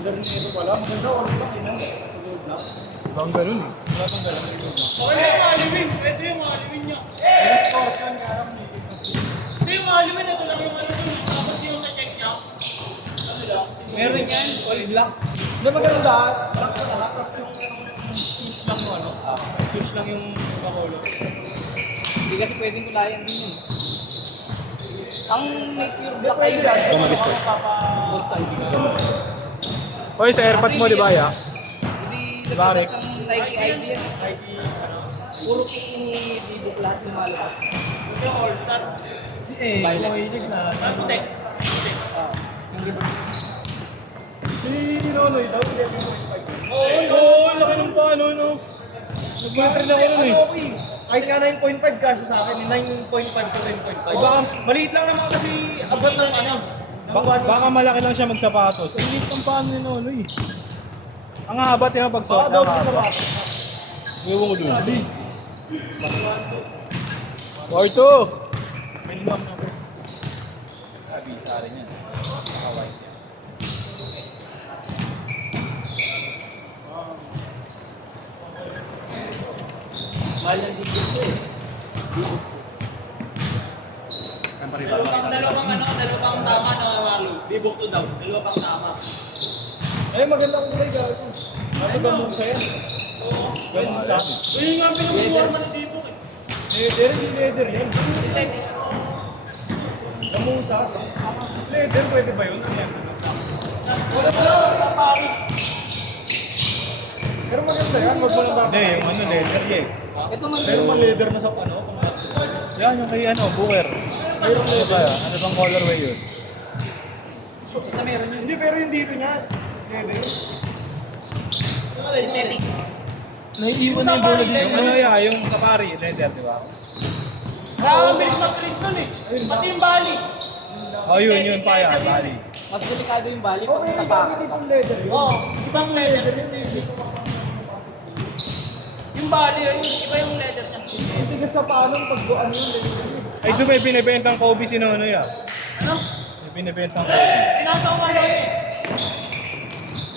Modernero pala. Maganda ko lang lang. Ibang ganun eh. Wala kang galang. Okay yung alimin. Pwede yung alimin niya. Yung scores yan, kaya lang Hindi yung alimin. Ito lang yung alimin. Tapos yung na-check niya. Ano lang? meron yan, all black. Hindi maganda. Black na lahat. Tapos yung fish lang yung ano. Fish lang yung makulot. Hindi kasi pwedeng kulayan din yun. Ang make your black ay Gumagis ko. Post ID ka. Hoy, sa airpot mo, di ba ya? Hindi Bakit? labas ang Nike ID yan. Nike, ano. Puro kini Reebok lahat yung malabas. Yung all-star. Si A, mahilig na. Puti. Yung Reebok. Si Nonoy daw, 11.5. Oo, laki ng paano, no? Nag-battery na ako nun eh. Okay. Kahit nga 9.5 kasi sa akin, 9.5 to 10.5. Baka maliit lang naman kasi abot ng ano. Baka malaki lang siya magsapatos. Ang liit ng paano ni Nono eh. Ang haba, tinapagsuot. Baka daw Ang sa haba. bata. Iwan ko dun. Or two! Minimum na. Sabi sa rin yan. Naka-white yan. Mahal ng Reebok to eh. Dalawang tama na malo. Bibok to daw. Dalawa pang tama. Eh, maganda kong play gawin. Ano ba mo sa'yo? Ganun sa akin. Yun nga pinag-forma ni Bibok eh. Leather yan. Gamusa. Leather, pwede ba yun? Wala sa pari. Pero maganda yan, wag mo lang ba? Hindi, yung ano, leather yan. Ito man Pero mga leather na sa ano, kumakas. Yan, yung kay ano, Booker. Mayroong Ano ba yan? Ano bang colorway yun? Isa meron yun. Hindi, pero yung dito niya. Leather yun. Synthetic. Naiiwan na yung bola dito. Yung ano yan, yung kapari, leather, di ba? Nakakabilis na Chris nun eh. Pati yung bali. Oh, yun pa yan, bali. Mas delikado yung bali pag Okay, natapakan gamit ka. itong leather yun. Oo. Ibang leather. Yung bali yun. Iba yung leather niya. Ang tigas sa paano pag ano yung leather yun. Ay, doon may binibentang Kobe si Nono yan. Ano? May binibentang Kobe. Tinatawa ko yun eh.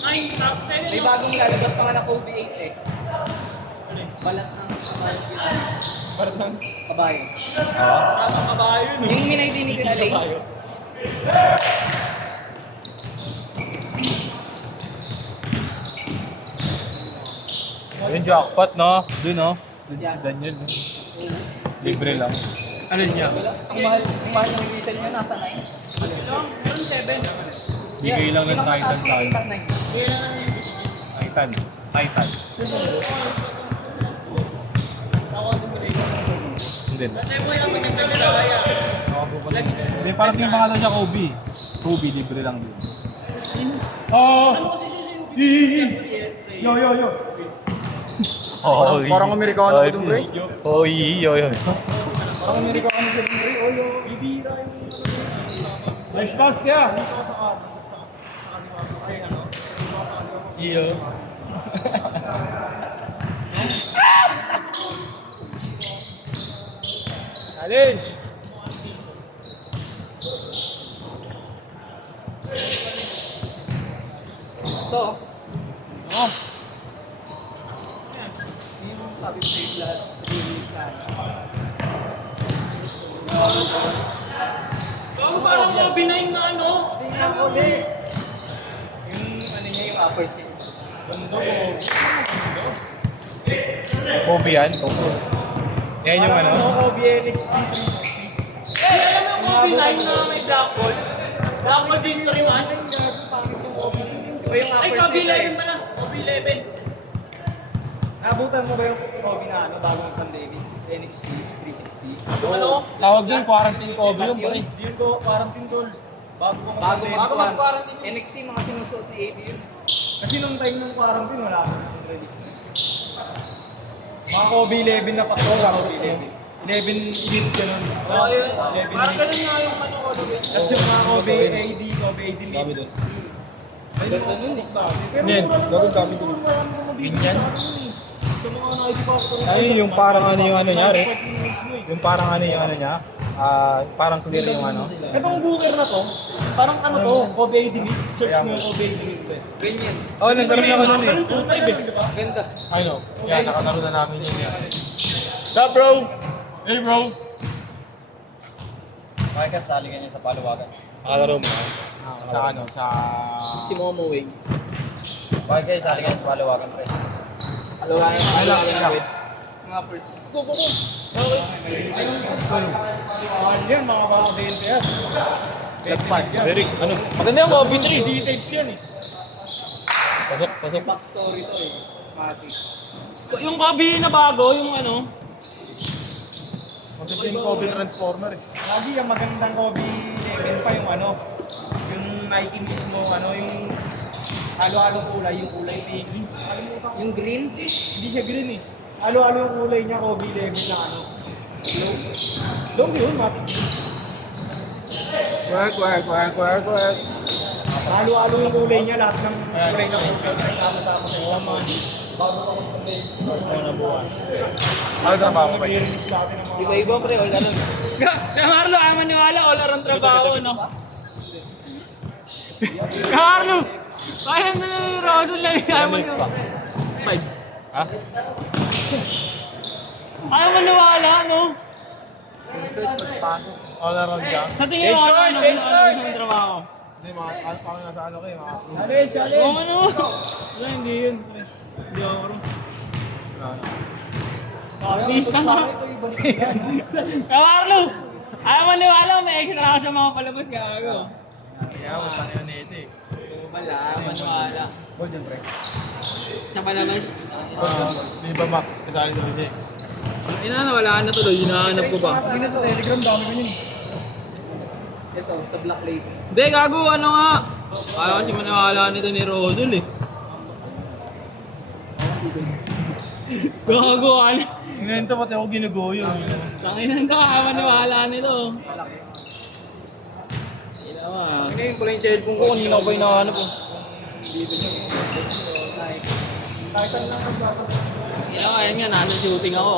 9 top 10 May yun. bagong lalabas pa nga na Kobe 8 eh. Balat ng Parang lang. kabayo. Tamang kabayo yun. Yung minaydinig ko na lane. Yung jackpot, no? Doon, no? Doon Yeah. si Daniel, no? Libre lang. Ano niya? Ang mahal ng resale niya nasa 9. Yun 7. Bigay lang ng Titan tayo. Kaya Titan. Titan. ako bumili. Hindi na. Kasi mo yung pinagkakilaya. Hindi, parang yung pangalan sa Kobe. Kobe, libre lang din. Oo! Yo. Oh, Parang Amerikano ko dun, pre. Oh, yo. Parang Amerikano siya din, pre. Oh, yo. Bibira yung ano. Nice pass kaya. Dito sa kanan. Sa kaliwa. Ay, ano? Iyo. Challenge! Ito. Oh. Yung sabi ko sa'yo lahat. Release na. Kung parang mga binayin na ano. Tingnan ko, di. Yung ano niya yung uppers niya. Bando. Kobe yan, Kobe. Yan yung ano. Kobe NXT. Eh, alam mo yung Kobe 9 na may black hole? Black hole din 3 man. Iba yung Ay, uppers Kobe nito eh. 11 pala. Kobe 11. Nabutan mo ba yung Kobe na ano, bagong pandemic? NXT 360. Ano? Tawag doon, quarantine Kobe yung pre. Yun to, parang tindol. Bago Bago Bago mag-quarantine. NXT, mga sinusuot ni AB yun. Kasi nung time ng quarantine, wala akong release na. Mga Kobe 11 na pa to, tapos 11 elite ganun. Oo, yun. 11 Parang elite. ganun nga yung ano ko. Tapos yung mga Kobe AD, Kobe AD elite. Ganda nun eh. Pero Yan, mura lang gawin daw, kami mura dun. lang mga mabibili Ganyan. sa akin eh. Sa mga nakikita ko. Ayun yung parang ano yung ano niya, Rick. Mismo eh. Yung parang ano yung ano niya. Parang clear yung ano. Itong booker na to, parang ano to, Kobe AD mix. Search mo yung Kobe AD mix. Ganyan. Oo, nagkaroon ako nun eh. Ganda. I know. Kaya nakalaro na namin yun. What's up, bro? Hey, bro. Bakit ka sali ka niya sa paluwagan? Nakalaro mo na? Sa ano, sa... Si Momo Wing. Bakit kayo sali ka niya sa paluwagan, pre? Alawagan yung Relax alawagan lang. with. Mga first. Go. Yan, mga baka-20 yan. Derek, ano? Maganda yung Kobe 3. Details yan eh. Pasok. Backstory to eh. Mati. Yung Kobe na bago, yung ano. Maganda yung Kobe Transformer eh. Lagi yung magandang Kobe 11 pa yung ano, yung Nike mismo, ano, yung halo-halo kulay, yung kulay pink. Yung green? Hindi siya green eh. Halo-halo yung kulay niya, Kobe 11 na ano. Long yun, matik. Work. Halo-halo yung kulay niya, lahat ng kulay ng kulay sama-sama sa isang mga Ano trabaho mo ba? i-release natin ng mga... Iba-iba pre, all alam. Marlo, ay maniwala, all around trabaho, no? Marlo! Kaya na yung Rosal lang yung ayaw maniwala. Ha? Ayaw maniwala, no? All around ka? Sa tingin mo, ano yung trabaho? Hindi, parang nasa ano kayo, mga... Oo, ano? Wala, hindi yun. Hindi ako rin. Please ka na. Marlo! Ayaw maniwala, may extra ka sa mga palabas, gago. Kaya, wala na yun ito eh. Wala, maniwala. Golden break. Sa palabas. Viva Max, kasali doon din. Wala na tuloy, hinahanap ko ba? Hindi na sa Telegram, dami ko yun eh. Ito, sa Black Lake. Hindi, gago, ano nga? Ayaw kasi maniwala nito ni Rosal eh. Gago, ano? Ngayon to, pati ako ginugoyo. Tanginan ka, ayaw maniwala nito. Ginawa. Ngayon ko lang yung cellphone ko, kanina ko ba hinahanap eh. Ginawa, yan nga, nasa shooting ako.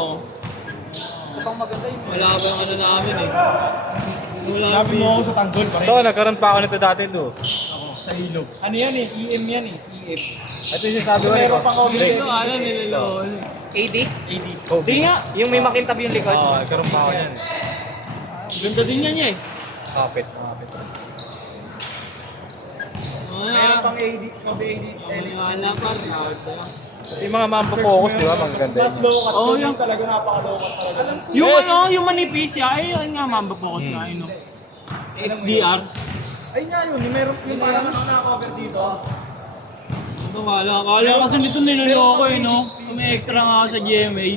Sa pang maganda yung Wala ba yung ano namin eh. Wala Sabi mo ako sa tanggol pa rin. Ito, nagkaroon pa ako nito dati to. Sa ilog. Ano yan eh? EM yan eh. EM. Ito yung sinasabi ko rin. Meron pang Kobe Ito, 11. ano, nilolol. AD? Kobe. Di nga, Yung may makintab yung likod. Oo, nagkaroon pa ako yan. ganda din yan eh. Kapit. Meron pang AD, Kobe AD. Wala pa, tawag sa'yo. Yung mga mampo-focus, di ba? Magaganda Mas yun. low cut. Oo, Yung yung- talaga napaka-low cut talaga. Yung ano, yung manipis siya, ay yun nga, mamba focus nga, yun. XDR. Ay nga yun, yung meron yung parang naka-cover dito. Ito, kala kasi nito niloloko eh, no? Kung may extra nga ako sa GMA.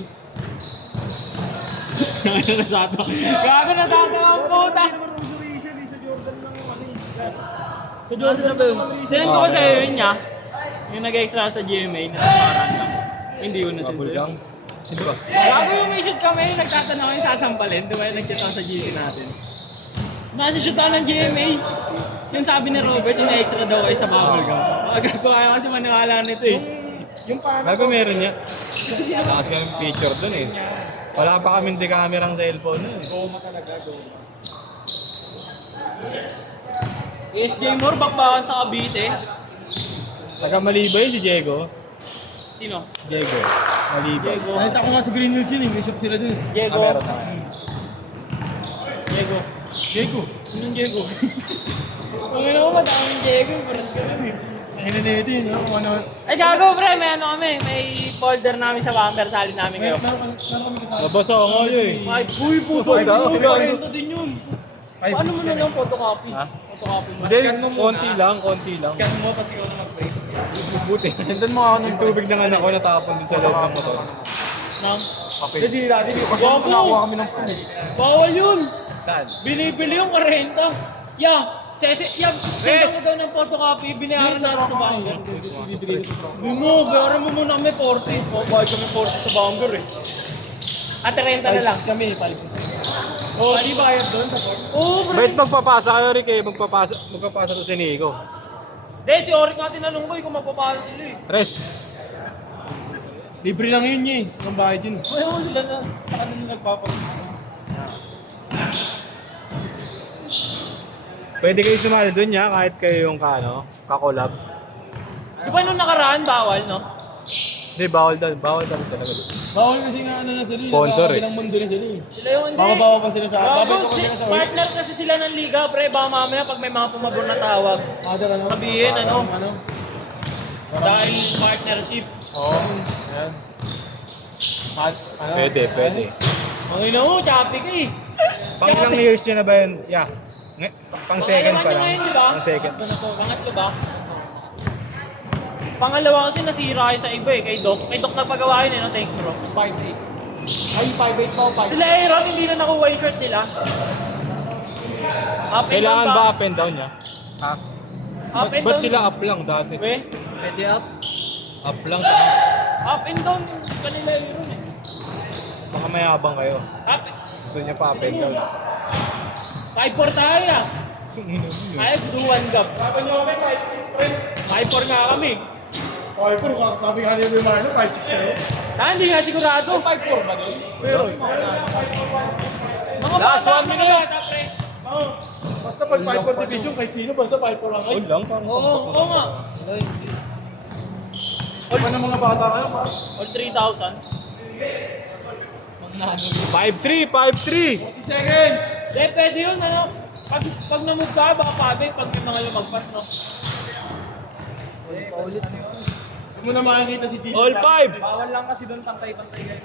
Gago na sa ato. Gago na tatawa ang puta. Rosary siya, Lisa Jordan lang yung ano eh. Sa Diyos na ba yun? Sinend ko kasi yun niya. Yung nag-extra sa GMA na nakaraan lang. Hindi yun na Bubble gang. Sino ba? Gago yung may shoot kami, nagtatanong kami sasampalin. Di ba yung nag-chat ako sa GC natin? Nasa shoot ako ng GMA. Yung sabi ni Robert, yung extra daw kayo sa bubble gum. Gago kaya kasi maniwala nito eh. Yung parang Bago meron niya. Takas kami picture dun eh. Wala pa kaming dekamerang cellphone nun eh. goma talaga, goma. SJ Moore, bakbakan sa Cavite. Taga Malibay si Diego. Sino? Diego. Malibay. Diego. Nakita ko nga sa Green Hills yun eh, may shop sila dun. Diego. Meron na. Diego. Diego. Sinong Diego? Ang ina ko, madaming Diego. Parang ganun eh. Hinanete yun, no? Kung ano. Ay gago pre, may ano kami, may folder namin sa bumper, salin namin ngayon. Meron kami kasama. Mabasa ako nga yun eh. Ay, uy puto, Basta ako, kwento din yun. Ay, Paano mo na lang photocopy? Ha? Photocopy mo. Hindi, konti lang. Scan mo, tapos ikaw na mag-break. Buti. Nandun mo ako ng tubig ng anak ko natapon dun sa loob ng motor. Nang, Hindi, dati, kasi Gago! nakuha kami ng pool. bawal yun. Saan? Binibili yung 40. Send ako daw ng photocopy, binayaran natin sa bumper. Hindi mo, bayaran mo muna kami 40. Bayad kami 40 sa bumper eh. At 30 na lang. Kami, palipis. Oh, di ba kaya doon sa port? Oo, bro. Bait magpapasa kayo Rick eh. Magpapasa to si Nico. Hindi, si Oric nga tinanong ko kung mapapalo sila eh. Res. Libre lang yun niya eh. Ang bayad yun. Ayaw sila na, sa kanila nagpapalo. Pwede kayo sumali dun niya kahit kayo yung kakolab. Di ba nung nakaraan, bawal, no? Hindi, bawal daw talaga dun. Bawal kasi nga ano na sila. Sponsor, eh. Ilang mundo na sila eh. Sila yung hindi. Bababawa pa sila sa... Bago, Babay pa sila sa oil. partner kasi sila ng liga, pre. Baka mamaya pag may mga pumabor na tawag, Other ano? sabihin, ano, Ano? dahil partnership. Oo. Ayan. Ano? Pwede. Ang ina mo, choppy ka eh. Pang ilang years nyo na ba yun? Yeah. Pang second pa lang. Ngayon, di ba? Pang second. Pangatlo ba? Pangalawa kasi nasira kayo sa iba eh, kay Doc. Kay Doc nagpagawa yun eh, no? Thanks bro. 5'8". Ay, 5'8 pa o 5'8". Sila Aaron, hindi na nakuha yung shirt nila. Up and Kailangan down ba up and down niya? Up and Ba't down. sila up lang dati? We, Pwede up. Up lang. up and down kanila Aaron eh. Baka mayabang kayo. Up, Gusto niya pa up and down. 5-4 tayo ah. Kaya do one gap. 5-4 nga kami. 5'4", sabi nga niya yung Marlo, 5'6 kayo. Hindi nga sigurado. 5'4 ba doon? Pero, Mga Last bata, 1 mga minute. bata, pre. Basta pag 5'4 division, kahit sino, basta 5'4 lang kayo. yun lang. Parang Oo nga. All ng mga bata kayo, pa. All 3,000. 5'3", 5'3". 40 seconds! Hindi, pwede yun, ano. Pag namove ka, baka pabe, pag may mga lumagpas, no? Hindi mo na makikita si Gigi. All 5. Bawal lang kasi doon pantay-pantay kayo.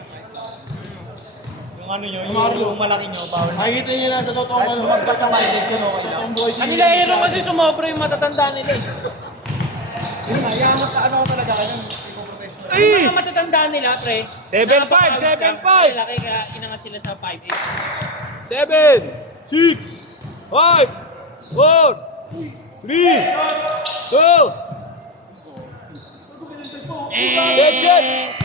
Yung ano nyo, yung malaki nyo, bawal. Makikita niyo na sa totoong ano. Magpas sa minded ko, okay lang. Totoong boy si Kanila Aaron kasi sumobra yung matatanda nila eh. Yun na, yaman ka ano talaga kayo. Yung mga matatanda nila, pre. 7'5", napapawis ka, 7'5". Malaki kaya inangat sila sa 5'8". 7, 6, 5, 4, 3, 2, set.